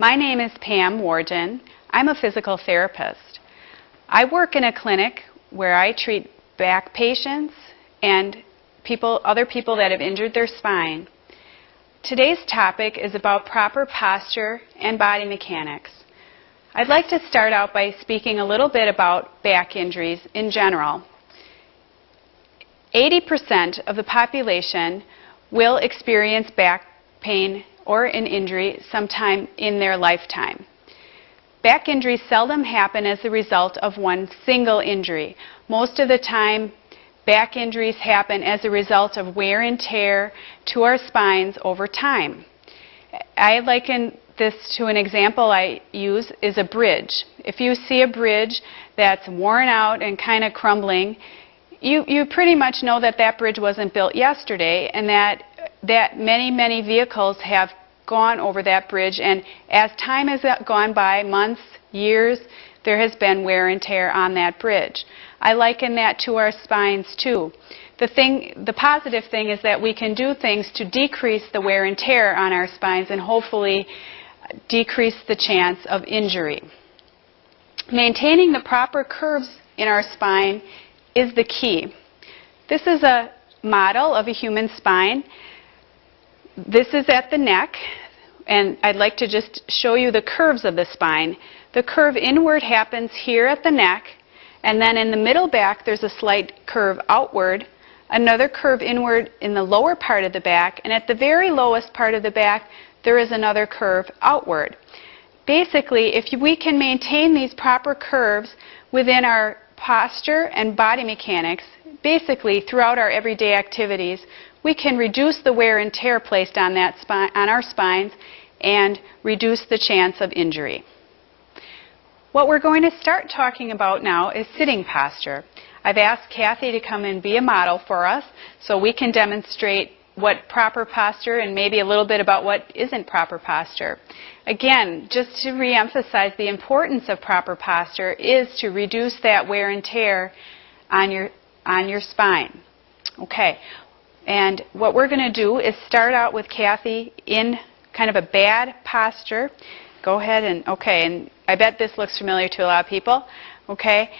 My name is Pam Warden. I'm a physical therapist. I work in a clinic where I treat back patients and other people that have injured their spine. Today's topic is about proper posture and body mechanics. I'd like to start out by speaking a little bit about back injuries in general. 80% of the population will experience back pain or an injury sometime in their lifetime. Back injuries seldom happen as a result of one single injury. Most of the time, back injuries happen as a result of wear and tear to our spines over time. I liken this to an example I use is a bridge. If you see a bridge that's worn out and kind of crumbling, you pretty much know that that bridge wasn't built yesterday and that many vehicles have gone over that bridge, and as time has gone by, months, years, there has been wear and tear on that bridge. I liken that to our spines too. The positive thing is that we can do things to decrease the wear and tear on our spines and hopefully decrease the chance of injury. Maintaining the proper curves in our spine is the key. This is a model of a human spine. This is at the neck, and I'd like to just show you the curves of the spine. The curve inward happens here at the neck, and then in the middle back there's a slight curve outward, another curve inward in the lower part of the back, and at the very lowest part of the back there is another curve outward. Basically, if we can maintain these proper curves within our posture and body mechanics, basically throughout our everyday activities, we can reduce the wear and tear placed on our spines and reduce the chance of injury. What we're going to start talking about now is sitting posture. I've asked Kathy to come and be a model for us so we can demonstrate what proper posture and maybe a little bit about what isn't proper posture. Again, just to reemphasize the importance of proper posture is to reduce that wear and tear on your spine. Okay, and what we're going to do is start out with Kathy in kind of a bad posture. Go ahead and, okay, and I bet this looks familiar to a lot of people. Okay.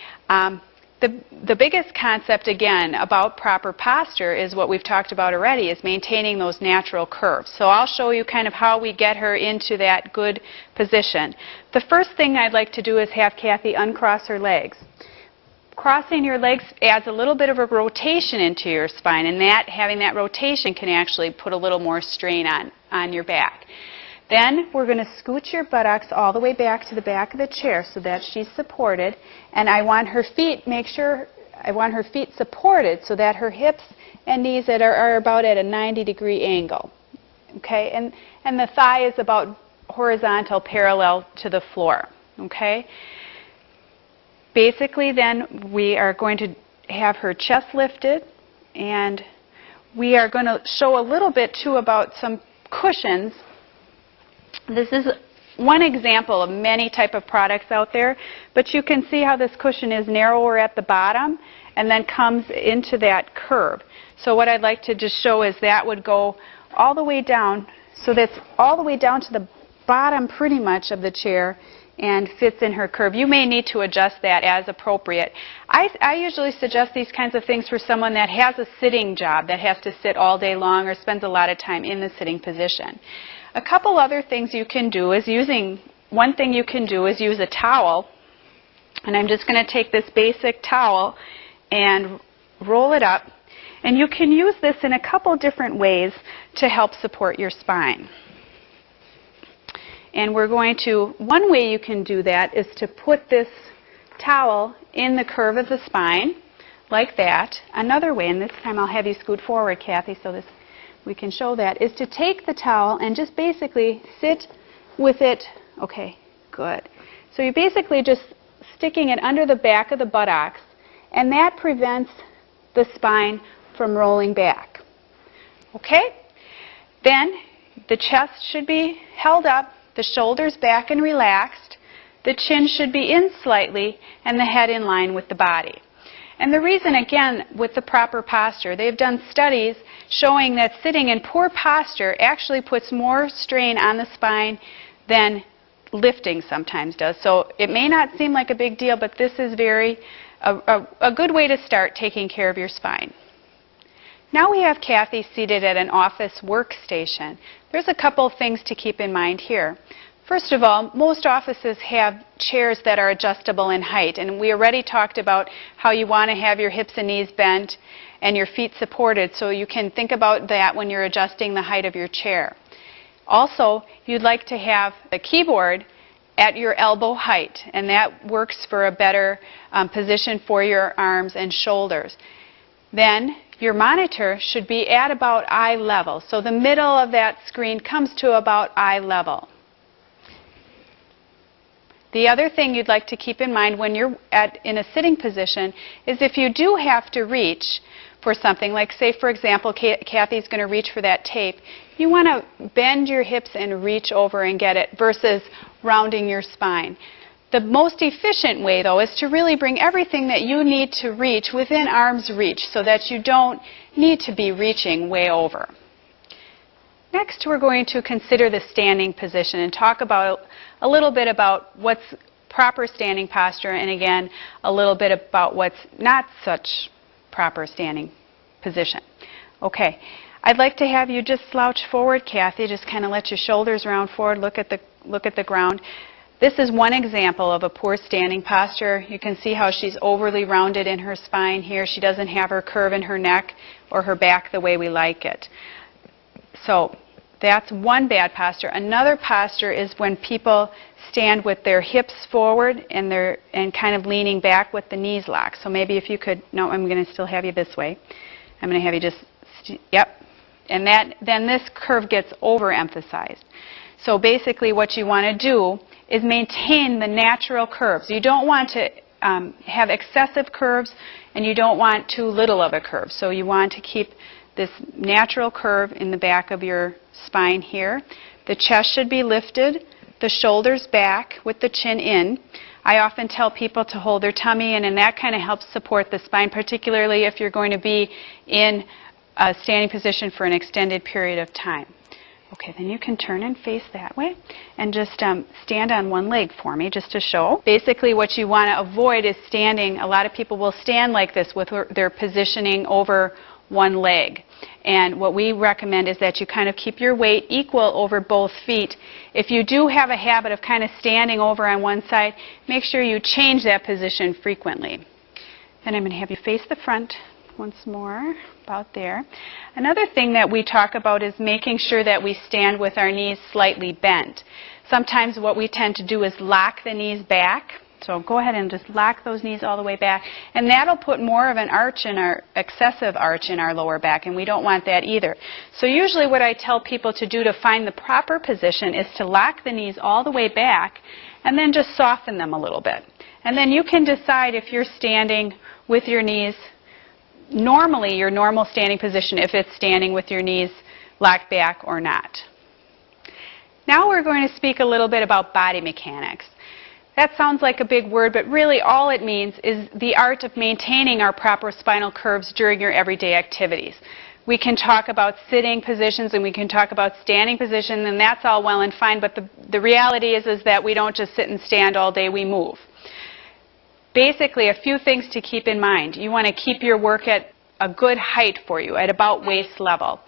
The biggest concept, again, about proper posture is what we've talked about already, is maintaining those natural curves. So I'll show you kind of how we get her into that good position. The first thing I'd like to do is have Kathy uncross her legs. Crossing your legs adds a little bit of a rotation into your spine, and having that rotation can actually put a little more strain on your back. Then we're going to scoot your buttocks all the way back to the back of the chair so that she's supported, and I want her feet supported so that her hips and knees are about at a 90-degree angle. Okay, and the thigh is about horizontal, parallel to the floor. Okay. Basically, then we are going to have her chest lifted, and we are going to show a little bit too about some cushions. This is one example of many type of products out there, but you can see how this cushion is narrower at the bottom and then comes into that curve. So what I'd like to just show is that would go all the way down, so that's all the way down to the bottom pretty much of the chair and fits in her curve. You may need to adjust that as appropriate. I usually suggest these kinds of things for someone that has a sitting job, that has to sit all day long or spends a lot of time in the sitting position. A couple other things you can do is use a towel, and I'm just going to take this basic towel and roll it up, and you can use this in a couple different ways to help support your spine. And one way you can do that is to put this towel in the curve of the spine, like that. Another way, and this time I'll have you scoot forward, Kathy, so we can show that, is to take the towel and just basically sit with it. Okay, good. So you're basically just sticking it under the back of the buttocks, and that prevents the spine from rolling back. Okay? Then the chest should be held up, the shoulders back and relaxed, the chin should be in slightly, and the head in line with the body. And the reason, again, with the proper posture, they've done studies showing that sitting in poor posture actually puts more strain on the spine than lifting sometimes does. So it may not seem like a big deal, but this is a good way to start taking care of your spine. Now we have Kathy seated at an office workstation. There's a couple things to keep in mind here. First of all, most offices have chairs that are adjustable in height, and we already talked about how you want to have your hips and knees bent and your feet supported, so you can think about that when you're adjusting the height of your chair. Also, you'd like to have the keyboard at your elbow height, and that works for a better position for your arms and shoulders. Then your monitor should be at about eye level, so the middle of that screen comes to about eye level. The other thing you'd like to keep in mind when you're in a sitting position is if you do have to reach for something, like say for example Kathy's going to reach for that tape, you want to bend your hips and reach over and get it versus rounding your spine. The most efficient way though is to really bring everything that you need to reach within arm's reach so that you don't need to be reaching way over. Next, we're going to consider the standing position and talk about a little bit about what's proper standing posture, and again, a little bit about what's not such proper standing position. Okay, I'd like to have you just slouch forward, Kathy. Just kind of let your shoulders round forward, look at the ground. This is one example of a poor standing posture. You can see how she's overly rounded in her spine here. She doesn't have her curve in her neck or her back the way we like it. So that's one bad posture. Another posture is when people stand with their hips forward and kind of leaning back with the knees locked. So maybe if you could, no, I'm going to still have you this way. I'm going to have you just, yep. And then this curve gets overemphasized. So basically what you want to do is maintain the natural curves. You don't want to have excessive curves, and you don't want too little of a curve. So you want to keep this natural curve in the back of your spine here. The chest should be lifted, the shoulders back with the chin in. I often tell people to hold their tummy in, and that kind of helps support the spine, particularly if you're going to be in a standing position for an extended period of time. Okay, then you can turn and face that way and just stand on one leg for me just to show. Basically what you want to avoid is standing. A lot of people will stand like this with their positioning over one leg. And what we recommend is that you kind of keep your weight equal over both feet. If you do have a habit of kind of standing over on one side, make sure you change that position frequently. Then I'm going to have you face the front once more, about there. Another thing that we talk about is making sure that we stand with our knees slightly bent. Sometimes what we tend to do is lock the knees back. So go ahead and just lock those knees all the way back, and that'll put more of an arch in our, excessive arch in our lower back, and we don't want that either. So usually what I tell people to do to find the proper position is to lock the knees all the way back and then just soften them a little bit. And then you can decide if you're standing with your knees, normally your normal standing position, if it's standing with your knees locked back or not. Now we're going to speak a little bit about body mechanics. That sounds like a big word, but really all it means is the art of maintaining our proper spinal curves during your everyday activities. We can talk about sitting positions and we can talk about standing positions, and that's all well and fine, but the reality is that we don't just sit and stand all day, we move. Basically, a few things to keep in mind. You want to keep your work at a good height for you, at about waist level.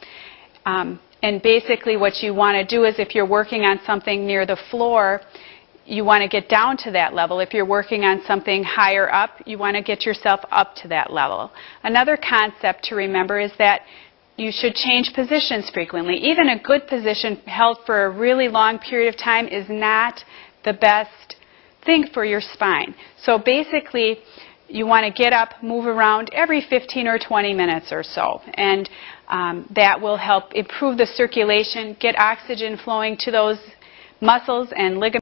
And basically what you want to do is if you're working on something near the floor, you want to get down to that level. If you're working on something higher up, you want to get yourself up to that level. Another concept to remember is that you should change positions frequently. Even a good position held for a really long period of time is not the best thing for your spine. So basically, you want to get up, move around every 15 or 20 minutes or so. And that will help improve the circulation, get oxygen flowing to those muscles and ligaments